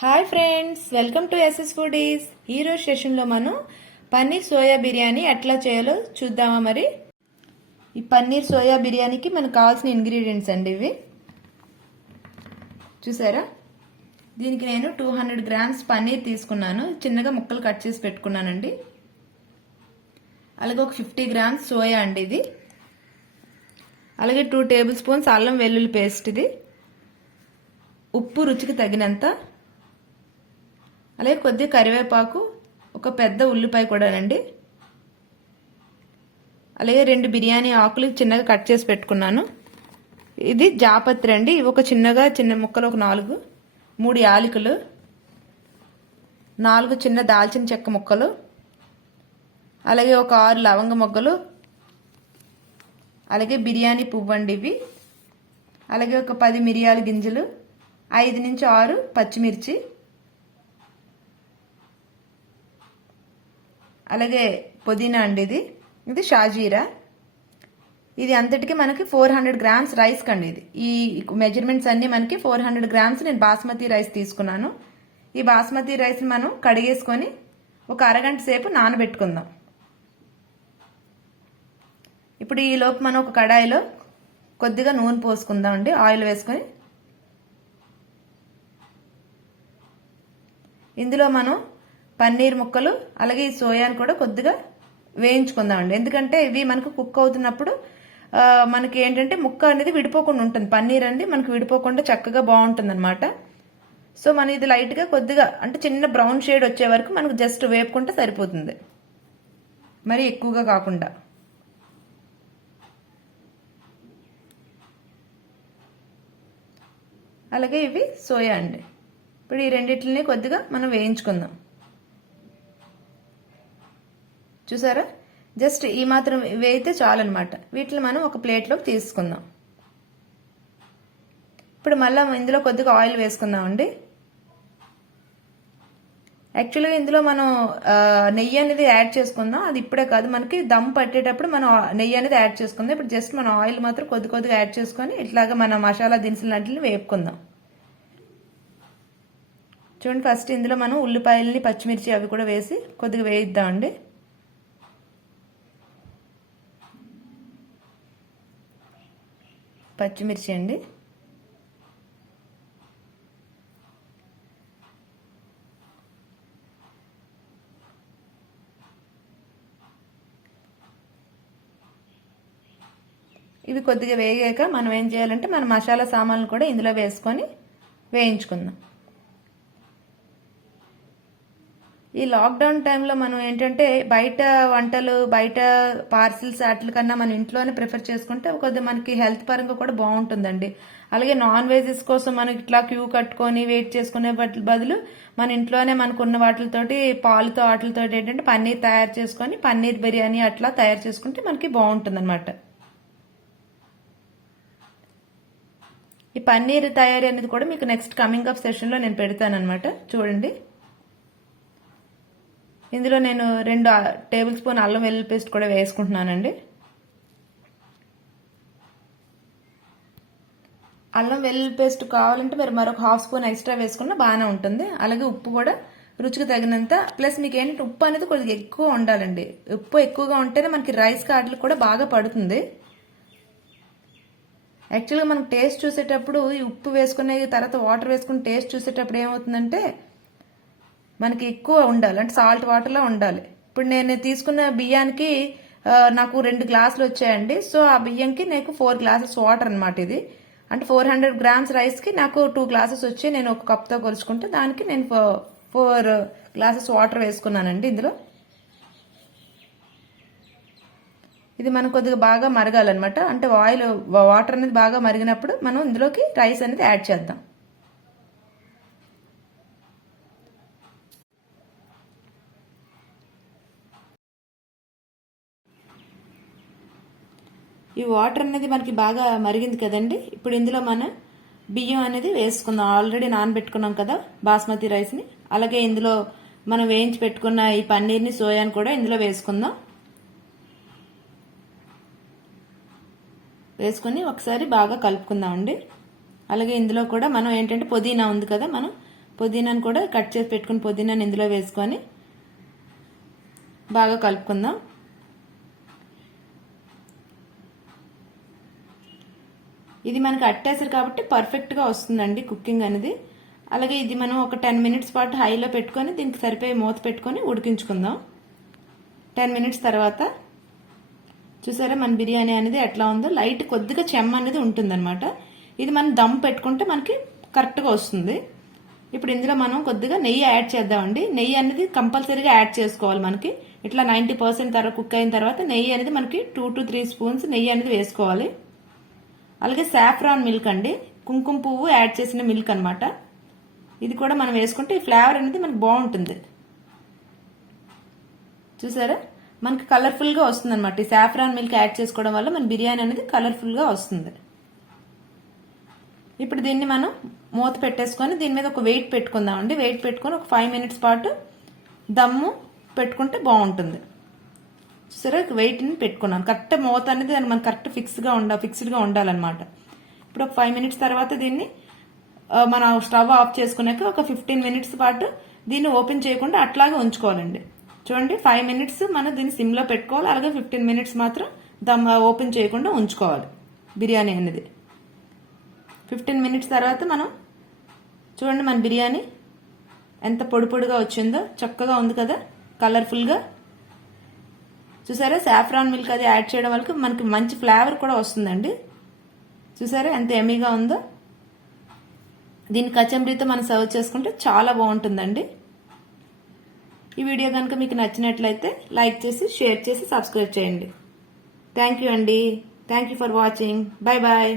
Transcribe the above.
Hi friends, welcome to SS foodies. ఈరోజు సెషన్లో మనం పన్నీర్ సోయా బిర్యానీ ఎట్లా చేయాలో చూద్దామా. మరి ఈ పన్నీర్ సోయా బిర్యానీకి మనకు కావాల్సిన ఇంగ్రీడియంట్స్ అండి ఇవి చూసారా. దీనికి నేను 200 గ్రామ్స్ పన్నీర్ తీసుకున్నాను, చిన్నగా ముక్కలు కట్ చేసి పెట్టుకున్నానండి. అలాగే ఒక 50 గ్రామ్స్ సోయా అండి ఇది. అలాగే 2 టేబుల్ స్పూన్స్ అల్లం వెల్లుల్లి పేస్ట్, ఇది ఉప్పు రుచికి తగినంత, అలాగే కొద్దిగా కరివేపాకు, ఒక పెద్ద ఉల్లిపాయ కూడానండి. అలాగే 2 బిర్యానీ ఆకులు చిన్నగా కట్ చేసి పెట్టుకున్నాను. ఇది జాపత్రి అండి, ఇవి ఒక చిన్న ముక్కలు ఒక 4, 3 యాలకులు, 4 చిన్న దాల్చిన చెక్క ముక్కలు, అలాగే ఒక 6 లవంగ మొగ్గలు, అలాగే బిర్యానీ పువ్వు అండి ఇవి, అలాగే ఒక 10 మిరియాల గింజలు, 5 నుంచి 6 పచ్చిమిర్చి, అలాగే పుదీనా అండి, ఇది షాజీరా. ఇది అంతటికి మనకి 400 గ్రామ్స్ రైస్ కండి. ఇది ఈ మెజర్మెంట్స్ అన్ని మనకి 400 గ్రామ్స్ నేను బాస్మతి రైస్ తీసుకున్నాను. ఈ బాస్మతి రైస్ మనం కడిగేసుకొని ఒక అరగంట సేపు నానబెట్టుకుందాం. ఇప్పుడు ఈ లోపు మనం ఒక కడాయిలో కొద్దిగా నూనె పోసుకుందాం అండి, ఆయిల్ వేసుకొని. ఇందులో మనం పన్నీర్ ముక్కలు అలాగే ఈ సోయాను కూడా కొద్దిగా వేయించుకుందామండి. ఎందుకంటే ఇవి మనకు కుక్ అవుతున్నప్పుడు మనకి ఏంటంటే ముక్క అనేది విడిపోకుండా ఉంటుంది. పన్నీర్ అండి మనకు విడిపోకుండా చక్కగా బాగుంటుంది అనమాట. సో మనం ఇది లైట్గా కొద్దిగా అంటే చిన్న బ్రౌన్ షేడ్ వచ్చే వరకు మనకు జస్ట్ వేపుకుంటే సరిపోతుంది, మరి ఎక్కువగా కాకుండా. అలాగే ఇవి సోయా అండి. ఇప్పుడు ఈ రెండిటిని కొద్దిగా మనం వేయించుకుందాం. చూసారా, జస్ట్ ఈ మాత్రం వేయితే చాలన్నమాట. వీటిని మనం ఒక ప్లేట్లోకి తీసుకుందాం. ఇప్పుడు మళ్ళీ ఇందులో కొద్దిగా ఆయిల్ వేసుకుందాం అండి. యాక్చువల్గా ఇందులో మనం నెయ్యి అనేది యాడ్ చేసుకుందాం. అది ఇప్పుడే కాదు, మనకి దమ్ పట్టేటప్పుడు మనం నెయ్యి అనేది యాడ్ చేసుకుందాం. ఇప్పుడు జస్ట్ మనం ఆయిల్ మాత్రం కొద్దిగా యాడ్ చేసుకొని ఇట్లాగా మన మసాలా దినుసులు లాంటివి వేపుకుందాం. చూడండి, ఫస్ట్ ఇందులో మనం ఉల్లిపాయలని పచ్చిమిర్చి అవి కూడా వేసి కొద్దిగా వేయిద్దామండి. పచ్చిమిర్చి అండి, ఇవి కొద్దిగా వేగాక మనం ఏం చేయాలంటే మన మసాలా సామాన్లు కూడా ఇందులో వేసుకొని వేయించుకుందాం. ఈ లాక్డౌన్ టైంలో మనం ఏంటంటే బయట వంటలు, బయట పార్సిల్స్ వాటి కన్నా మన ఇంట్లోనే ప్రిఫర్ చేసుకుంటే కొద్దిగా మనకి హెల్త్ పరంగా కూడా బాగుంటుందండి. అలాగే నాన్ వెజెస్ కోసం మనకి ఇట్లా క్యూ కట్టుకొని వెయిట్ చేసుకునే బదులు మన ఇంట్లోనే మనకున్న వాటితోటి పాలుతో వాటితో ఏంటంటే పన్నీర్ తయారు చేసుకొని పన్నీర్ బిర్యానీ అట్లా తయారు చేసుకుంటే మనకి బాగుంటుంది అనమాట. ఈ పన్నీర్ తయారీ అనేది కూడా మీకు నెక్స్ట్ కమింగ్ అప్ సెషన్లో నేను పెడతానమాట. చూడండి, ఇందులో నేను 2 టేబుల్ స్పూన్ అల్లం వెల్లుల్లి పేస్ట్ కూడా వేసుకుంటున్నానండి. అల్లం వెల్లుల్లి పేస్ట్ కావాలంటే మీరు మరొక 1/2 స్పూన్ ఎక్స్ట్రా వేసుకున్నా బాగానే ఉంటుంది. అలాగే ఉప్పు కూడా రుచికి తగినంత. ప్లస్ మీకు ఏంటంటే ఉప్పు అనేది కొద్దిగా ఎక్కువ ఉండాలండి. ఉప్పు ఎక్కువగా ఉంటేనే మనకి రైస్ కాట్లు కూడా బాగా పడుతుంది. యాక్చువల్గా మనం టేస్ట్ చూసేటప్పుడు ఈ ఉప్పు వేసుకునే తర్వాత వాటర్ వేసుకుని టేస్ట్ చూసేటప్పుడు ఏమవుతుందంటే మనకి ఎక్కువ ఉండాలి, అంటే సాల్ట్ వాటర్లో ఉండాలి. ఇప్పుడు నేను తీసుకున్న బియ్యానికి నాకు 2 గ్లాసులు వచ్చాయండి. సో ఆ బియ్యంకి నాకు 4 గ్లాసెస్ వాటర్ అనమాట. ఇది అంటే 400 గ్రామ్స్ రైస్కి నాకు 2 గ్లాసెస్ వచ్చి నేను ఒక కప్తో కొలుచుకుంటే దానికి నేను 4 గ్లాసెస్ వాటర్ వేసుకున్నానండి ఇందులో. ఇది మనం కొద్దిగా బాగా మరగాలన్నమాట. అంటే వాటర్ అనేది బాగా మరిగినప్పుడు మనం ఇందులోకి రైస్ అనేది యాడ్ చేద్దాం. ఈ వాటర్ అనేది మనకి బాగా మరిగింది కదండి. ఇప్పుడు ఇందులో మనం బియ్యం అనేది వేసుకుందాం. ఆల్రెడీ నానబెట్టుకున్నాం కదా బాస్మతి రైస్ని. అలాగే ఇందులో మనం వేయించి పెట్టుకున్న ఈ పన్నీర్ని, సోయాని కూడా ఇందులో వేసుకుందాం. వేసుకొని ఒకసారి బాగా కలుపుకుందాం అండి. అలాగే ఇందులో కూడా మనం ఏంటంటే పుదీనా ఉంది కదా, మనం పుదీనాను కూడా కట్ చేసి పెట్టుకుని పుదీనాను ఇందులో వేసుకొని బాగా కలుపుకుందాం. ఇది మనకి అట్టేసారు కాబట్టి పర్ఫెక్ట్గా వస్తుందండి కుకింగ్ అనేది. అలాగే ఇది మనం ఒక 10 మినిట్స్ పాటు హైలో పెట్టుకొని దీనికి సరిపోయే మూత పెట్టుకొని ఉడికించుకుందాం. 10 మినిట్స్ తర్వాత చూసారా మన బిర్యానీ అనేది ఎట్లా ఉందో, లైట్ కొద్దిగా చెమ్మ అనేది ఉంటుందన్నమాట. ఇది మనం దమ్ పెట్టుకుంటే మనకి కరెక్ట్గా వస్తుంది. ఇప్పుడు ఇందులో మనం కొద్దిగా నెయ్యి యాడ్ చేద్దామండి. నెయ్యి అనేది కంపల్సరీగా యాడ్ చేసుకోవాలి. మనకి ఇట్లా 90% తర్వాత కుక్ అయిన తర్వాత నెయ్యి అనేది మనకి 2 to 3 స్పూన్స్ నెయ్యి అనేది వేసుకోవాలి. అలాగే సాఫ్రాన్ మిల్క్ అండి, కుంకుమ పువ్వు యాడ్ చేసిన మిల్క్ అనమాట. ఇది కూడా మనం వేసుకుంటే ఈ ఫ్లేవర్ అనేది మనకి బాగుంటుంది. చూసారా మనకి కలర్ఫుల్గా వస్తుంది అనమాట. ఈ సాఫ్రాన్ మిల్క్ యాడ్ చేసుకోవడం వల్ల మన బిర్యానీ అనేది కలర్ఫుల్గా వస్తుంది. ఇప్పుడు దీన్ని మనం మూత పెట్టేసుకొని దీని మీద ఒక వెయిట్ పెట్టుకుందామండి. వెయిట్ పెట్టుకొని ఒక 5 మినిట్స్ పాటు దమ్ము పెట్టుకుంటే బాగుంటుంది. సరే వెయిట్ని పెట్టుకున్నాను. కరెక్ట్ మూత అనేది మనకి కరెక్ట్ ఫిక్స్డ్గా ఉండాలన్నమాట. ఇప్పుడు ఒక 5 మినిట్స్ తర్వాత దీన్ని మనం స్టవ్ ఆఫ్ చేసుకున్నాక ఒక 15 మినిట్స్ పాటు దీన్ని ఓపెన్ చేయకుండా అట్లాగే ఉంచుకోవాలండి. చూడండి 5 మినిట్స్ మనం దీన్ని సిమ్లో పెట్టుకోవాలి. అలాగే 15 మినిట్స్ మాత్రం దమ్ ఓపెన్ చేయకుండా ఉంచుకోవాలి బిర్యానీ అనేది. 15 మినిట్స్ తర్వాత మనం చూడండి మన బిర్యానీ ఎంత పొడి పొడిగా వచ్చిందో, చక్కగా ఉంది కదా కలర్ఫుల్గా. చూసారా సాఫ్రాన్ మిల్క్ అది యాడ్ చేయడం వల్ల మనకి మంచి ఫ్లేవర్ కూడా వస్తుందండి. చూసారా ఎంత ఎమ్మీగా ఉందో. దీన్ని కచంబరీతో మనం సర్వ్ చేసుకుంటే చాలా బాగుంటుందండి. ఈ వీడియో కనుక మీకు నచ్చినట్లయితే లైక్ చేసి షేర్ చేసి సబ్స్క్రైబ్ చేయండి. థ్యాంక్ యూ అండి. Thank you for watching. Bye bye.